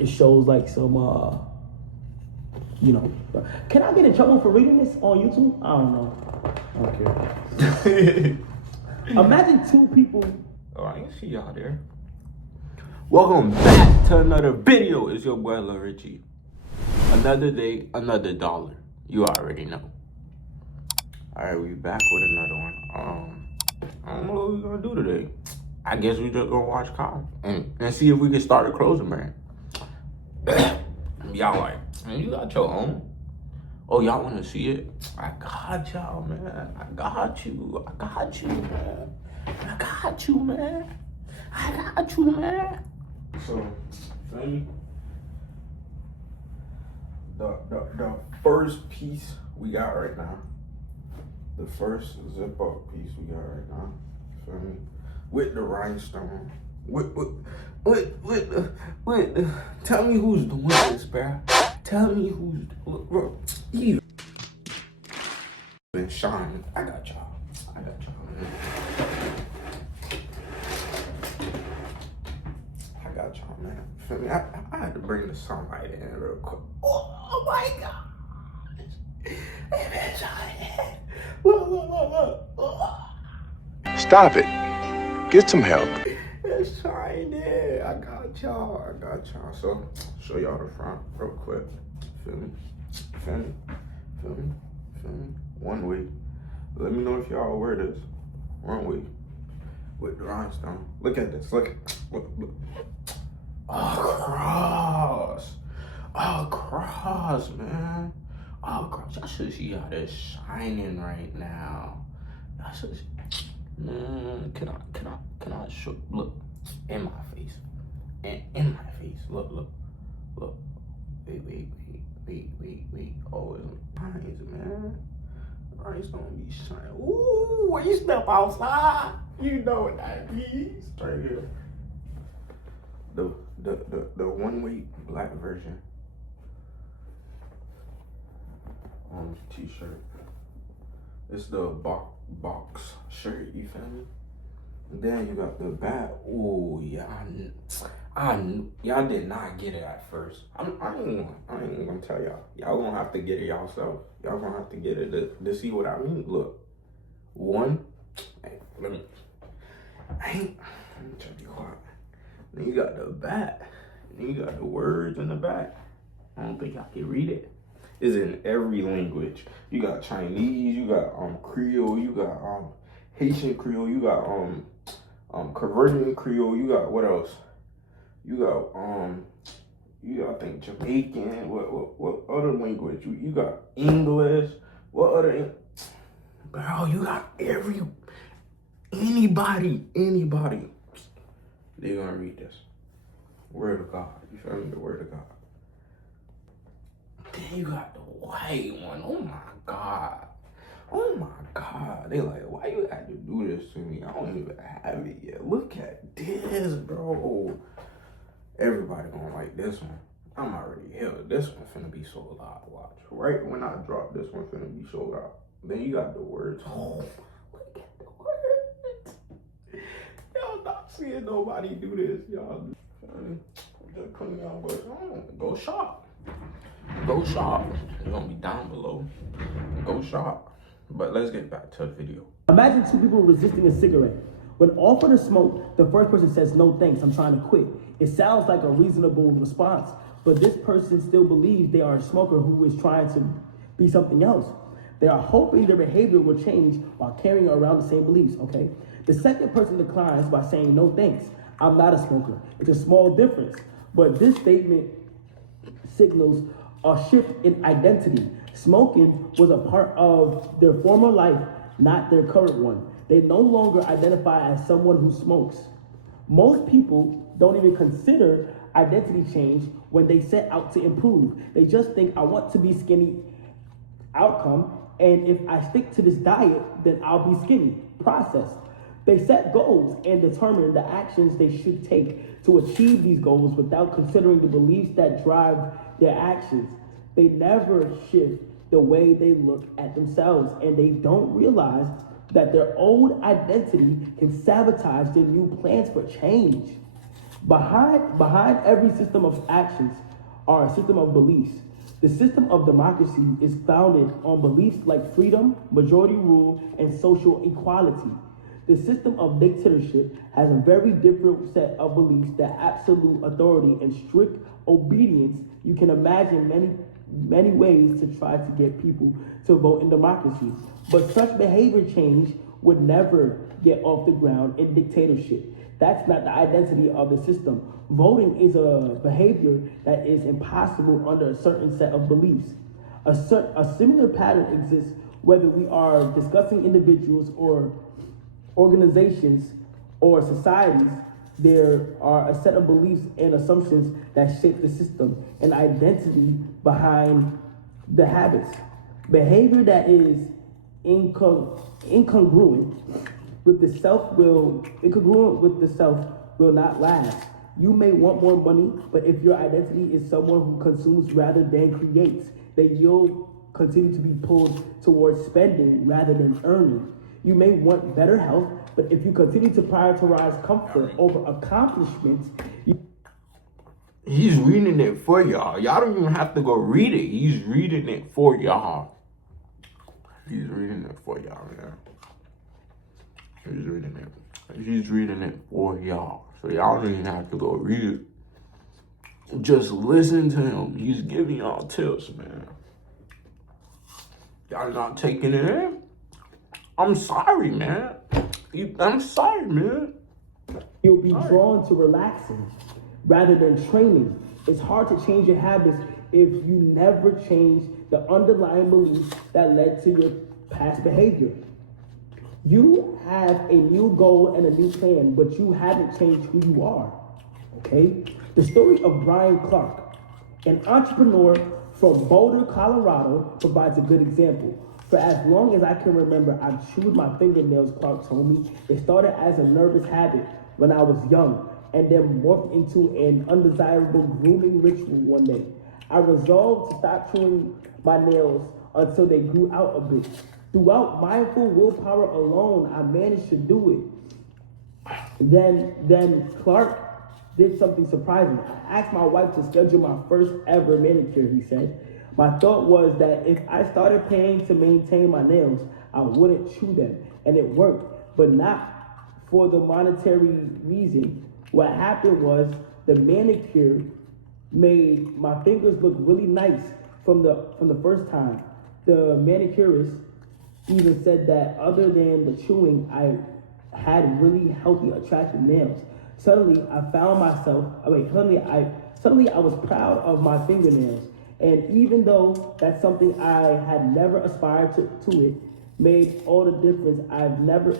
It shows like some, Can I get in trouble for reading this on YouTube? I don't know. Okay. Imagine two people. Oh, I can see y'all there. Welcome back to another video. It's your boy Lil Richie. Another day, another dollar. You already know. Alright, we back with another one. I don't know what we're gonna do today. I guess we just gonna watch Kai and see if we can start a closing brand. Y'all like, man, you got your own. Oh, y'all wanna see it? I got y'all, man. I got you, man. I got you, man. So, feel me? The first piece we got right now. The first zip up piece we got right now. Feel me? With the rhinestone. Tell me who's doing this, bro. Tell me who's, bro. You been shining. I got y'all, man. I got y'all, man. Feel me? I had to bring the sunlight in real quick. Oh my gosh. It been shining. Look. Stop it. Get some help. It's shining. I got y'all. So, show y'all the front real quick. Feel me? One way. Let me know if y'all wear this. One way. With the rhinestone. Look at this. Look. Across, man. Across. Y'all should see how this shining right now. Y'all should see. Man, can I show, look, in my face. In my face. Look. Wait. Oh, it's nice, man. Rice don't be shining. Ooh, when you step outside, you know what that means. Right here. The one-way black version on the t-shirt. It's the box shirt, you feel me? And then you got the bat. Ooh, yeah, y'all did not get it at first. I ain't gonna tell y'all. Y'all gonna have to get it yourself. Y'all gonna have to get it to see what I mean. Look, one. Hey, let me try to be quiet. Then you got the bat. Then you got the words in the back. I don't think y'all can read it. It's in every language. You got Chinese, you got Creole, you got Haitian Creole, you got Caribbean Creole, you got what else? You got I think Jamaican. What other language? You got English. What other? Bro, you got anybody. They're gonna read this. Word of God. You feel me? The word of God. Then you got the white one. Oh my God. They like, why you had to do this to me? I don't even have it yet. Look at this, bro. Everybody gonna like this one. I'm already here. This one finna be sold out. Watch. Right when I drop this one finna be sold out. Then you got the words. Oh, look at the words. Y'all not seeing nobody do this, y'all. Just come down, but go shop. It's gonna be down below. Go shop. But let's get back to the video. Imagine two people resisting a cigarette. When offered a smoke, the first person says, "No thanks, I'm trying to quit." It sounds like a reasonable response, but this person still believes they are a smoker who is trying to be something else. They are hoping their behavior will change while carrying around the same beliefs, okay? The second person declines by saying, "No thanks, I'm not a smoker." It's a small difference, but this statement signals a shift in identity. Smoking was a part of their former life, not their current one. They no longer identify as someone who smokes. Most people don't even consider identity change when they set out to improve. They just think, I want to be skinny, outcome, and if I stick to this diet, then I'll be skinny. Process. They set goals and determine the actions they should take to achieve these goals without considering the beliefs that drive their actions. They never shift the way they look at themselves, and they don't realize that their old identity can sabotage their new plans for change. Behind every system of actions are a system of beliefs. The system of democracy is founded on beliefs like freedom, majority rule, and social equality. The system of dictatorship has a very different set of beliefs that absolute authority and strict obedience. You can imagine many ways to try to get people to vote in democracy. But such behavior change would never get off the ground in dictatorship. That's not the identity of the system. Voting is a behavior that is impossible under a certain set of beliefs. A similar pattern exists whether we are discussing individuals or organizations or societies. There are a set of beliefs and assumptions that shape the system and identity behind the habits. Behavior that is incongruent with the self will not last. You may want more money, but if your identity is someone who consumes rather than creates, then you'll continue to be pulled towards spending rather than earning. You may want better health, but if you continue to prioritize comfort over accomplishments, He's reading it for y'all. Y'all don't even have to go read it. He's reading it for y'all. He's reading it for y'all, man. He's reading it. He's reading it for y'all. So y'all don't even have to go read it. Just listen to him. He's giving y'all tips, man. Y'all not taking it in? I'm sorry, man. I'm sorry, man. you'll be drawn to relaxing rather than training. It's hard to change your habits if you never change the underlying beliefs that led to your past behavior. You have a new goal and a new plan, but you haven't changed who you are. Okay? The story of Brian Clark, an entrepreneur from Boulder, Colorado, provides a good example. For as long as I can remember, I've chewed my fingernails, Clark told me. It started as a nervous habit when I was young, and then morphed into an undesirable grooming ritual one day. I resolved to stop chewing my nails until they grew out a bit. Throughout mindful willpower alone, I managed to do it. Then Clark did something surprising. I asked my wife to schedule my first ever manicure, he said. My thought was that if I started paying to maintain my nails, I wouldn't chew them. And it worked, but not for the monetary reason. What happened was the manicure made my fingers look really nice from the first time. The manicurist even said that other than the chewing, I had really healthy, attractive nails. Suddenly, I was proud of my fingernails. And even though that's something I had never aspired to it, made all the difference. I've never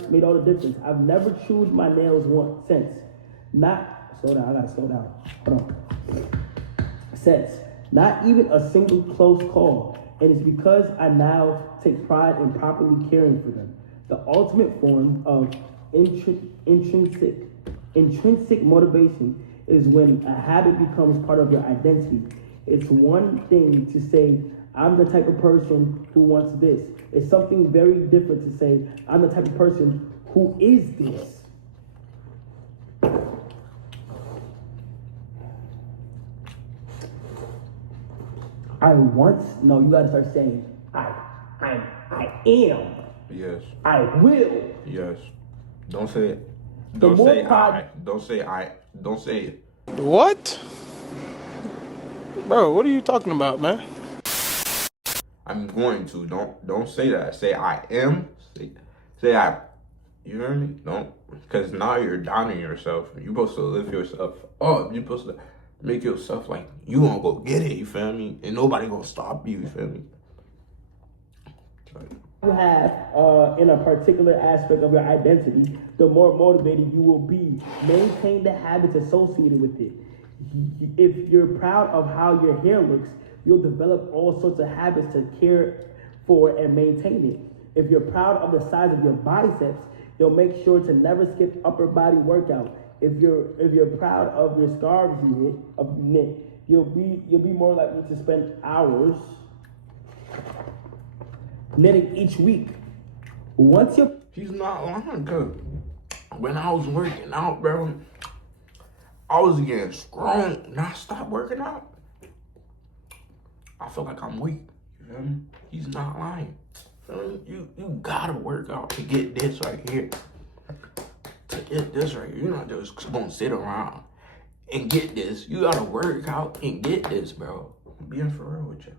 chewed my nails once since. Slow down. Hold on. Since. Not even a single close call. And it's because I now take pride in properly caring for them. The ultimate form of intrinsic motivation is when a habit becomes part of your identity. It's one thing to say, I'm the type of person who wants this. It's something very different to say, I'm the type of person who is this. You gotta start saying, I am. Yes. I will. Yes. Don't say it. The Don't more say pride- I. Don't say I. Don't say it. What? Bro, what are you talking about, man? I'm going to. Don't say that. Say I am. Say I. You hear me? Don't. Because now you're downing yourself. You're supposed to lift yourself up. You're supposed to make yourself like you gonna go get it. You feel me? And nobody gonna stop you. You feel me? You have in a particular aspect of your identity, the more motivated you will be. Maintain the habits associated with it. If you're proud of how your hair looks, you'll develop all sorts of habits to care for and maintain it. If you're proud of the size of your biceps, You'll make sure to never skip upper body workout. If you're proud of your scarves you knit, you'll be more likely to spend hours knitting each week. Once you're He's not lying, cause when I was working out, bro, I was getting strong. And I stopped working out, I feel like I'm weak. You feel me? He's not lying. Feel me? You gotta work out to get this right here. To get this right here. You're not just gonna sit around and get this. You gotta work out and get this, bro. I'm being for real with you.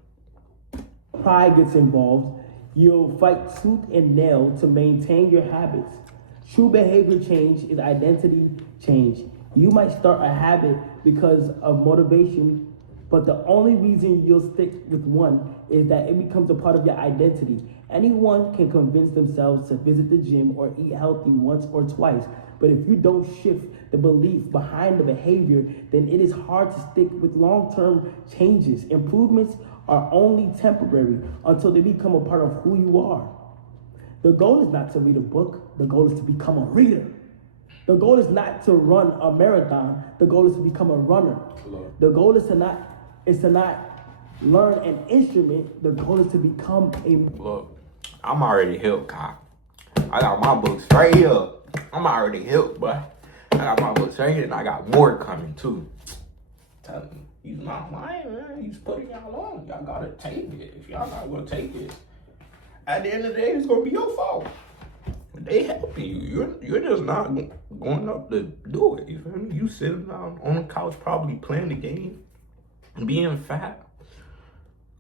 pride gets involved, you'll fight tooth and nail to maintain your habits. True behavior change is identity change. You might start a habit because of motivation, but the only reason you'll stick with one is that it becomes a part of your identity. Anyone can convince themselves to visit the gym or eat healthy once or twice, but if you don't shift the belief behind the behavior, then it is hard to stick with long-term changes. Improvements are only temporary until they become a part of who you are. The goal is not to read a book, the goal is to become a reader. The goal is not to run a marathon, the goal is to become a runner. The goal is to not learn an instrument, the goal is to become a... Look, I'm already healed, Kai. I got my books right here. I'm already healed, boy. I got my books right here, and I got more coming, too. Tell me, he's not lying, man. He's putting y'all on. Y'all gotta take it. If y'all not gonna take it, at the end of the day, it's gonna be your fault. They helping you. You're just not going up to do it. You feel me? You sitting down on the couch, probably playing the game, being fat.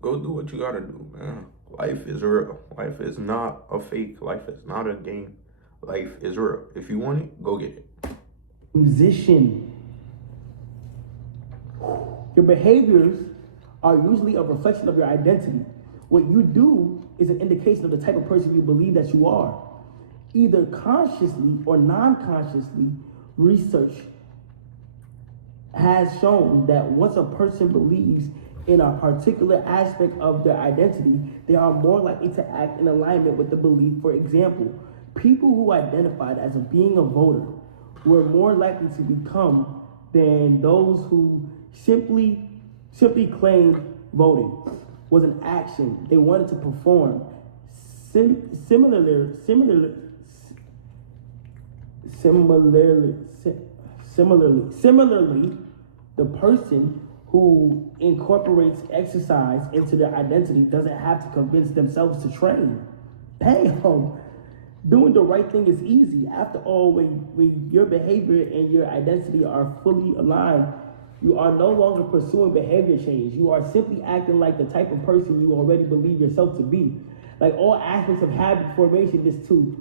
Go do what you gotta do, man. Life is real. Life is not a fake. Life is not a game. Life is real. If you want it, go get it. Musician. Your behaviors are usually a reflection of your identity. What you do is an indication of the type of person you believe that you are. Either consciously or non-consciously, research has shown that once a person believes in a particular aspect of their identity, they are more likely to act in alignment with the belief. For example, people who identified as being a voter were more likely to become than those who simply claimed voting was an action they wanted to perform. Similarly, the person who incorporates exercise into their identity doesn't have to convince themselves to train. Damn, doing the right thing is easy. After all, when your behavior and your identity are fully aligned, you are no longer pursuing behavior change. You are simply acting like the type of person you already believe yourself to be. Like all aspects of habit formation, this too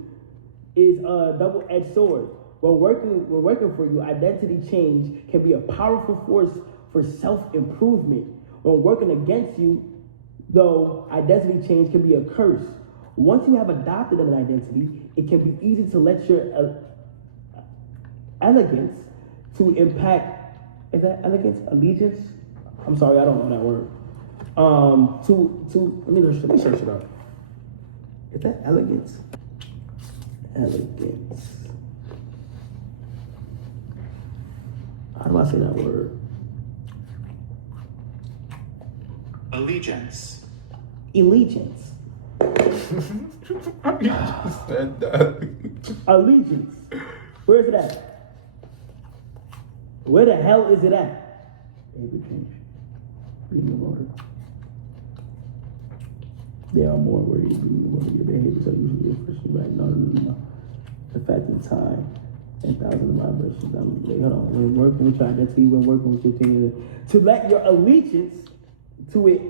is a double-edged sword. When working for you, identity change can be a powerful force for self-improvement. When working against you, though, identity change can be a curse. Once you have adopted an identity, it can be easy to let your elegance to impact, is that elegance? Allegiance? I'm sorry, I don't know that word. Let me search it up. Is that elegance? Elegance. How do I say that word? Allegiance. Allegiance. Said that. Allegiance. Where is it at? Where the hell is it at? Behavior change. Reading order. There are more words. Your behaviors are usually expression right. No. The fact in time and thousands of vibrations. Hold on. When working with your identity, when working with your thing, to let your allegiance to it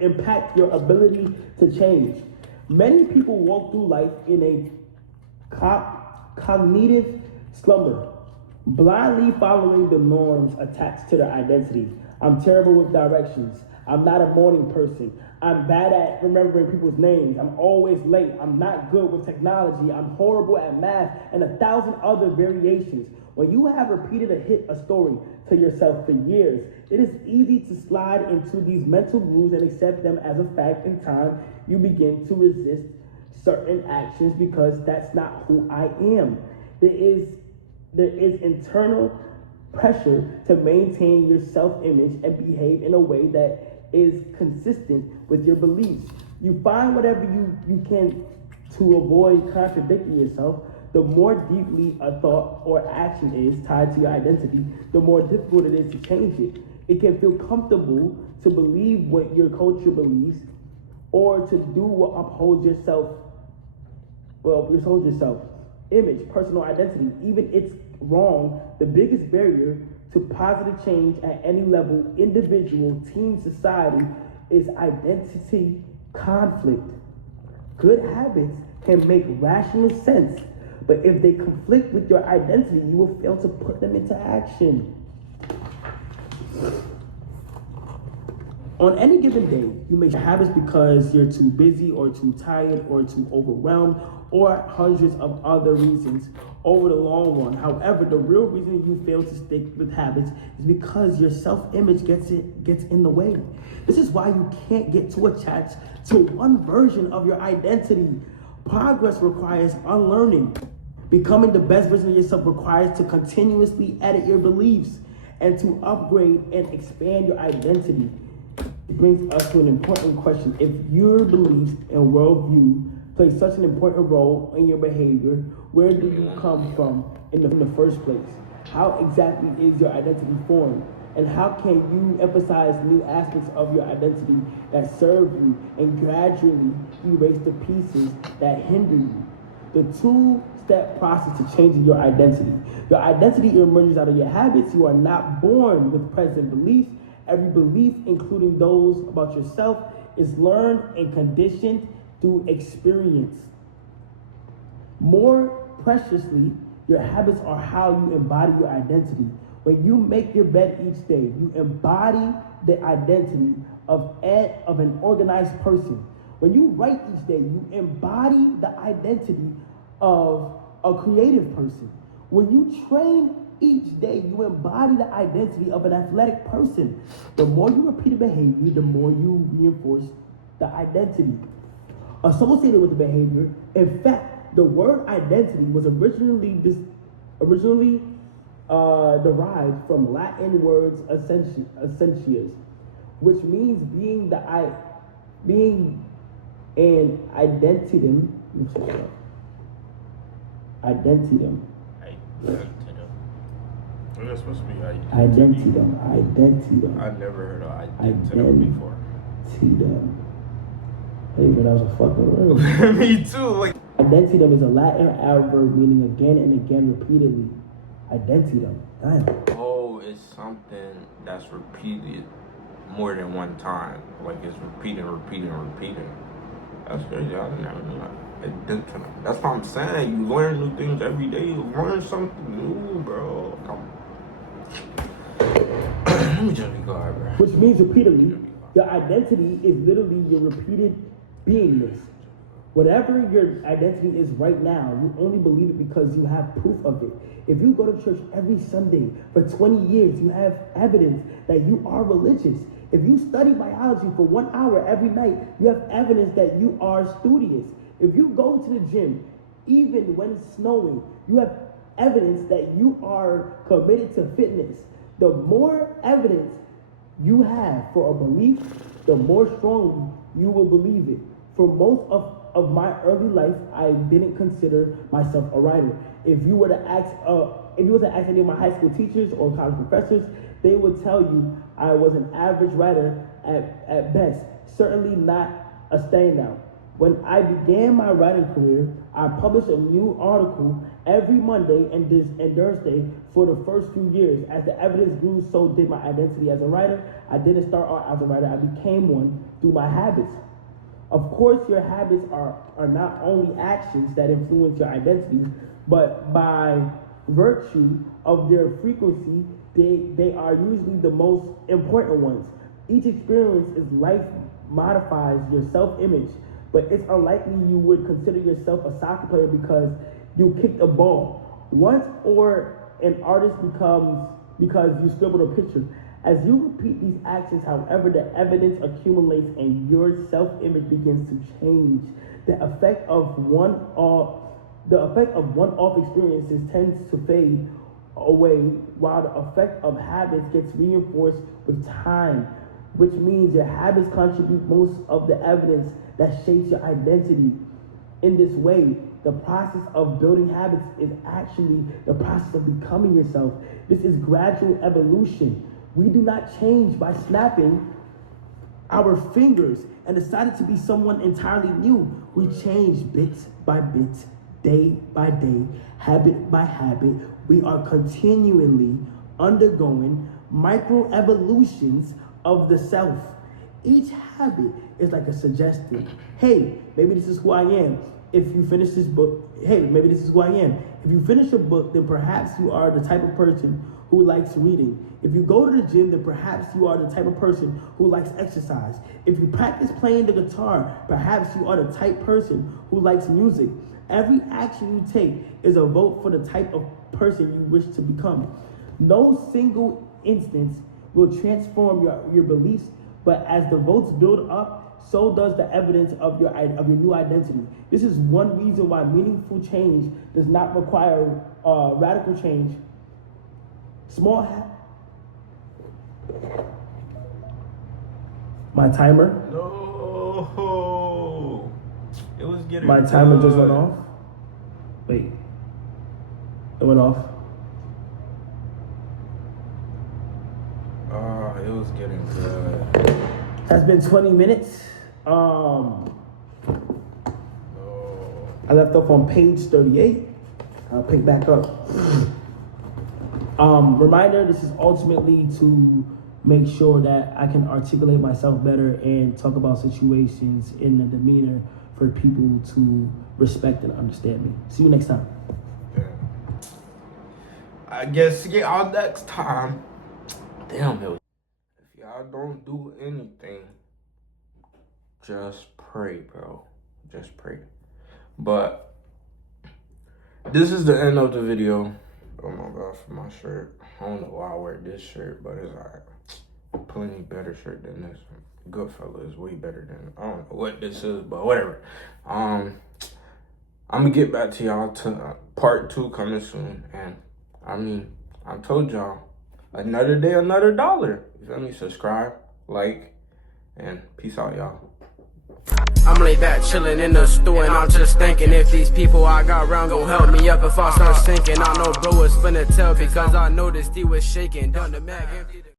impact your ability to change. Many people walk through life in a cognitive slumber, blindly following the norms attached to their identity. I'm terrible with directions. I'm not a morning person. I'm bad at remembering people's names. I'm always late. I'm not good with technology. I'm horrible at math, and 1,000 other variations. When you have repeated a story to yourself for years, it is easy to slide into these mental grooves and accept them as a fact. In time, you begin to resist certain actions because that's not who I am. There is internal pressure to maintain your self-image and behave in a way that is consistent with your beliefs. You find whatever you can to avoid contradicting yourself. The more deeply a thought or action is tied to your identity, the more difficult it is to change it. It can feel comfortable to believe what your culture believes or to do what upholds yourself image, personal identity. Even it's wrong, the biggest barrier to positive change at any level, individual, team, society, is identity conflict. Good habits can make rational sense, but if they conflict with your identity, you will fail to put them into action. On any given day, you make habits because you're too busy or too tired or too overwhelmed or hundreds of other reasons over the long run. However, the real reason you fail to stick with habits is because your self-image gets in the way. This is why you can't get too attached to one version of your identity. Progress requires unlearning. Becoming the best version of yourself requires to continuously edit your beliefs and to upgrade and expand your identity. It brings us to an important question. If your beliefs and worldview play such an important role in your behavior, where do you come from in the first place? How exactly is your identity formed? And how can you emphasize new aspects of your identity that serve you and gradually erase the pieces that hinder you? The two-step process to changing your identity. Your identity emerges out of your habits. You are not born with present beliefs. Every belief, including those about yourself, is learned and conditioned through experience. More preciously, your habits are how you embody your identity. When you make your bed each day, you embody the identity of an organized person. When you write each day, you embody the identity of a creative person. When you train each day, you embody the identity of an athletic person. The more you repeat a behavior, the more you reinforce the identity associated with the behavior. In fact, the word identity was originally derived from Latin words essentius, which means being an identitum. Identitum. That's supposed to be Identitum. I've never heard of identitum before. Identitum. Hey, but that was a fucking word. Me too. Like Identitum is a Latin adverb meaning again and again repeatedly. Identitum. Damn. Oh, it's something that's repeated more than one time. Like it's repeating. That's crazy. I never knew that. Identitum. That's what I'm saying. You learn new things every day. You learn something new, bro. Let me just be quiet, bro. Which means repeatedly, your identity is literally your repeated beingness. Whatever your identity is right now, you only believe it because you have proof of it. If you go to church every Sunday for 20 years, you have evidence that you are religious. If you study biology for 1 hour every night, you have evidence that you are studious. If you go to the gym, even when it's snowing, you have evidence that you are committed to fitness. The more evidence you have for a belief, the more strongly you will believe it. For most of my early life, I didn't consider myself a writer. If you were to ask any of my high school teachers or college professors, they would tell you I was an average writer at best, certainly not a standout. When I began my writing career, I published a new article every Monday and Thursday for the first few years. As the evidence grew, so did my identity as a writer. I didn't start out as a writer, I became one through my habits. Of course, your habits are not only actions that influence your identity, but by virtue of their frequency, they are usually the most important ones. Each experience in life modifies your self-image, but it's unlikely you would consider yourself a soccer player because you kicked a ball once, or an artist because you scribbled a picture. As you repeat these actions, however, the evidence accumulates and your self-image begins to change. The effect of one-off experiences tends to fade away, while the effect of habits gets reinforced with time, which means your habits contribute most of the evidence that shapes your identity. In this way, the process of building habits is actually the process of becoming yourself. This is gradual evolution. We do not change by snapping our fingers and decided to be someone entirely new. We change bit by bit, day by day, habit by habit. We are continually undergoing micro evolutions of the self. Each habit is like a suggestion. Hey, maybe this is who I am. If you finish this book, hey, maybe this is who I am. If you finish a book, then perhaps you are the type of person who likes reading. If you go to the gym, then perhaps you are the type of person who likes exercise. If you practice playing the guitar, perhaps you are the type person who likes music. Every action you take is a vote for the type of person you wish to become. No single instance will transform your beliefs, but as the votes build up, so does the evidence of your new identity. This is one reason why meaningful change does not require radical change. My timer. No, it was getting. My timer just went off. Wait, it went off. Oh, it was getting good. Has been 20 minutes. No. I left off on page 38. I'll pick back up. Reminder, this is ultimately to make sure that I can articulate myself better and talk about situations in a demeanor for people to respect and understand me. See you next time. Yeah. I guess see y'all next time. Damn, if y'all don't do anything, just pray, bro. Just pray. But this is the end of the video. Oh my god, for my shirt. I don't know why I wear this shirt, but it's alright. Plenty better shirt than this. Goodfella is way better than, I don't know what this is, but whatever. I'm gonna get back to y'all to part 2 coming soon. And I mean, I told y'all, another day, another dollar. You feel me? Subscribe, like, and peace out, y'all. I'm laid back chilling in the store and I'm just thinking if these people I got around gon' help me up if I start sinking. I know bro was finna tell because I noticed he was shaking. Done the mag empty.